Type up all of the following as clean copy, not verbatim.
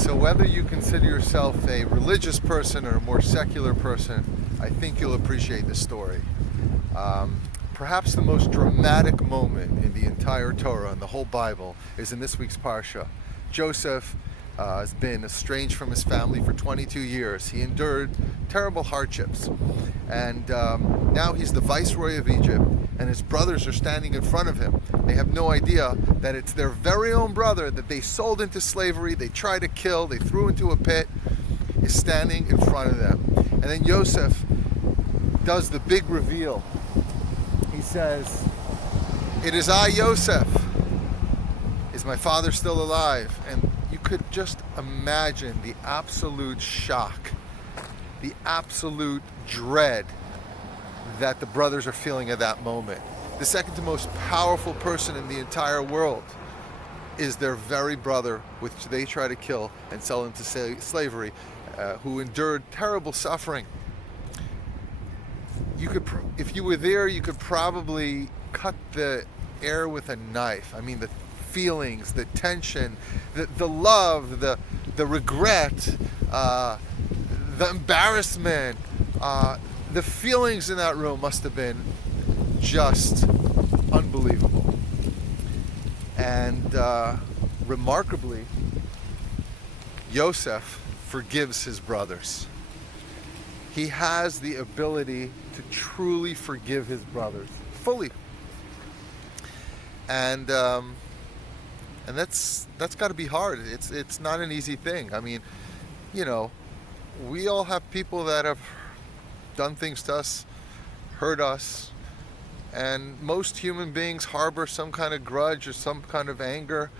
So whether you consider yourself a religious person or a more secular person, I think you'll appreciate this story. Perhaps the most dramatic moment in the entire Torah and the whole Bible is in this week's Parsha. Joseph has been estranged from his family for 22 years. He endured terrible hardships. And now he's the viceroy of Egypt, and his brothers are standing in front of him. They have no idea that it's their very own brother that they sold into slavery, they tried to kill, they threw into a pit, is standing in front of them. And then Joseph does the big reveal. He says, "It is I, Joseph. Is my father still alive?" And you could just imagine the absolute shock, the absolute dread that the brothers are feeling at that moment. The second to most powerful person in the entire world is their very brother, which they try to kill and sell into slavery, who endured terrible suffering. If you were there, you could probably cut the air with a knife. I mean, the feelings, the tension, the love, the regret, the embarrassment, the feelings in that room must have been just unbelievable. And remarkably, Joseph forgives his brothers. He has the ability to truly forgive his brothers fully, and that's got to be hard. It's not an easy thing. I mean, we all have people that have done things to us, hurt us, and most human beings harbor some kind of grudge or some kind of anger,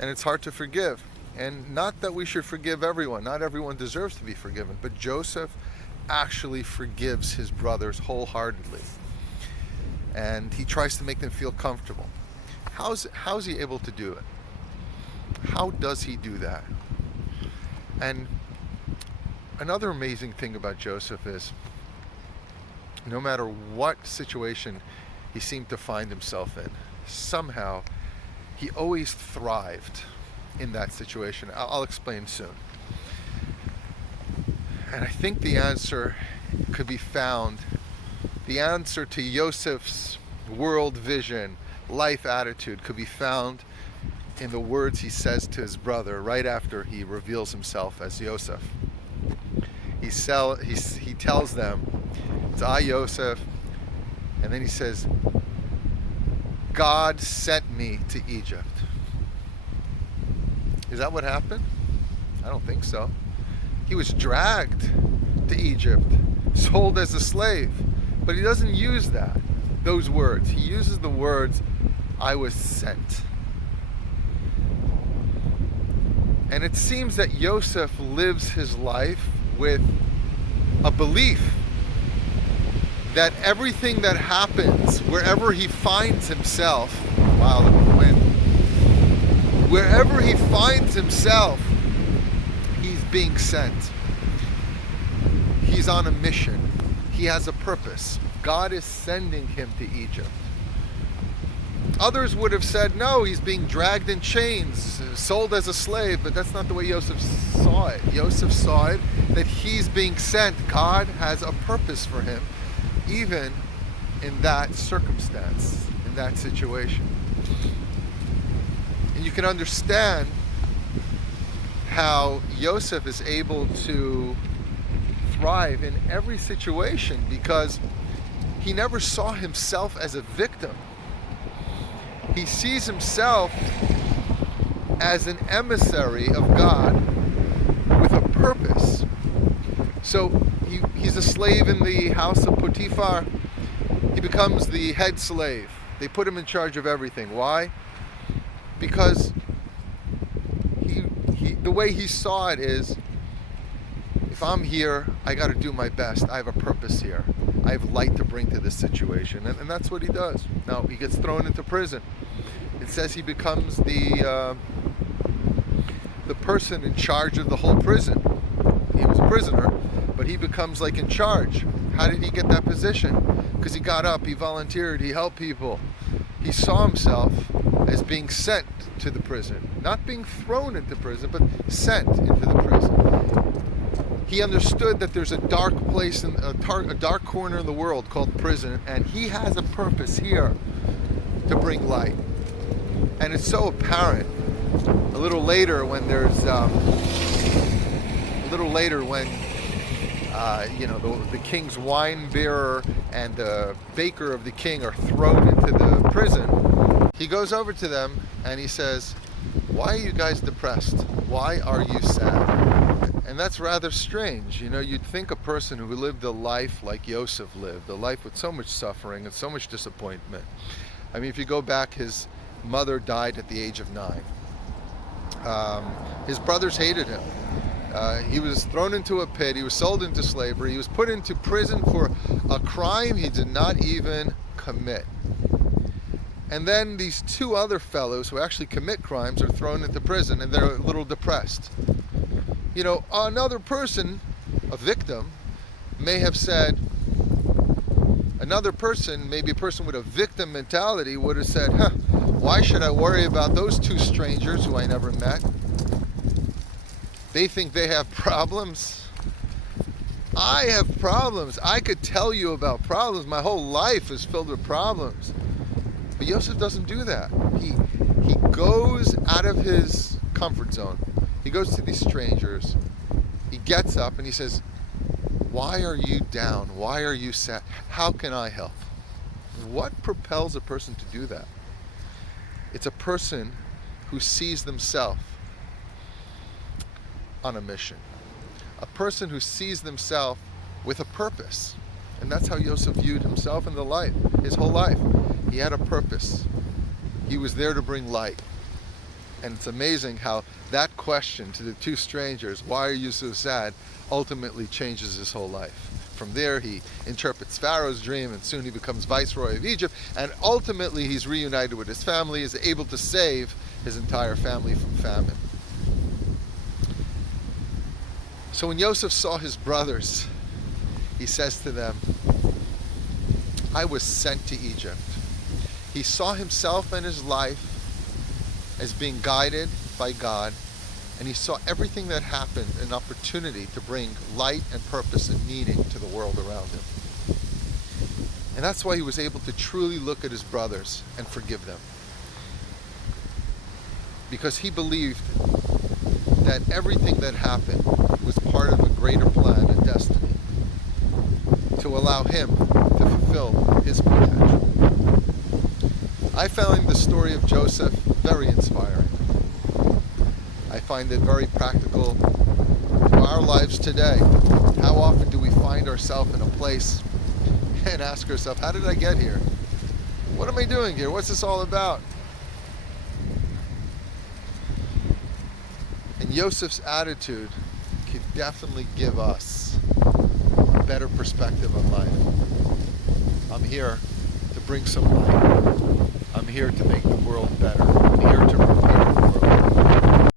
and it's hard to forgive. And not that we should forgive everyone. Not everyone deserves to be forgiven, but Joseph actually forgives his brothers wholeheartedly, and he tries to make them feel comfortable. How's he able to do it? How does he do that? And another amazing thing about Joseph is, no matter what situation he seemed to find himself in, somehow he always thrived in that situation. I'll explain soon. And I think the answer could be found, the answer to Joseph's world vision, life attitude, could be found in the words he says to his brother right after he reveals himself as Joseph. He tells them, "It's I, Joseph," and then he says, "God sent me to Egypt." Is that what happened? I don't think so. He was dragged to Egypt, sold as a slave. But he doesn't use those words. He uses the words, "I was sent." And it seems that Joseph lives his life with a belief that everything that happens, wherever he finds himself, wow, look at the wind. Wherever he finds himself, he's being sent. He's on a mission. He has a purpose. God is sending him to Egypt. Others would have said, no, he's being dragged in chains, sold as a slave, but that's not the way Joseph saw it. Joseph saw it that he's being sent. God has a purpose for him, even in that circumstance, in that situation. And you can understand how Joseph is able to thrive in every situation, because he never saw himself as a victim. He sees himself as an emissary of God with a purpose. So he's a slave in the house of Potiphar. He becomes the head slave. They put him in charge of everything. Why? Because the way he saw it is, if I'm here, I got to do my best. I have a purpose here. I have light to bring to this situation. And that's what he does. Now, he gets thrown into prison. It says he becomes the person in charge of the whole prison. He was a prisoner, but he becomes like in charge. How did he get that position? Because he got up, he volunteered, he helped people. He saw himself as being sent to the prison. Not being thrown into prison, but sent into the prison. He understood that there's a dark place, a dark corner in the world called prison, and he has a purpose here to bring light. And it's so apparent a little later when the king's wine bearer and the baker of the king are thrown into the prison. He goes over to them and he says, "Why are you guys depressed? Why are you sad?" And that's rather strange. You'd think a person who lived a life like Yosef lived, a life with so much suffering and so much disappointment. I mean, if you go back, his mother died at the age of 9. His brothers hated him. He was thrown into a pit. He was sold into slavery. He was put into prison for a crime he did not even commit. And then these 2 other fellows who actually commit crimes are thrown into prison, and they're a little depressed. Another person, a victim, may have said, maybe a person with a victim mentality would have said, why should I worry about those 2 strangers who I never met? They think they have problems. I have problems. I could tell you about problems. My whole life is filled with problems. But Yosef doesn't do that. He goes out of his comfort zone. He goes to these strangers. He gets up and he says, "Why are you down? Why are you sad? How can I help?" What propels a person to do that? It's a person who sees themselves on a mission. A person who sees themselves with a purpose. And that's how Yosef viewed himself in his whole life. He had a purpose. He was there to bring light. And it's amazing how that question to the 2 strangers, "Why are you so sad?" ultimately changes his whole life. From there, he interprets Pharaoh's dream, and soon he becomes viceroy of Egypt, and ultimately he's reunited with his family, is able to save his entire family from famine. So when Yosef saw his brothers, he says to them, "I was sent to Egypt." He saw himself and his life as being guided by God, and he saw everything that happened an opportunity to bring light and purpose and meaning to the world around him. And that's why he was able to truly look at his brothers and forgive them. Because he believed that everything that happened was part of a greater plan and destiny to allow him to fulfill his potential. I found the story of Joseph very inspiring. I find it very practical to our lives today. How often do we find ourselves in a place and ask ourselves, how did I get here? What am I doing here? What's this all about? And Yosef's attitude can definitely give us a better perspective on life. I'm here to bring some light. I'm here to make the world better. I'm here to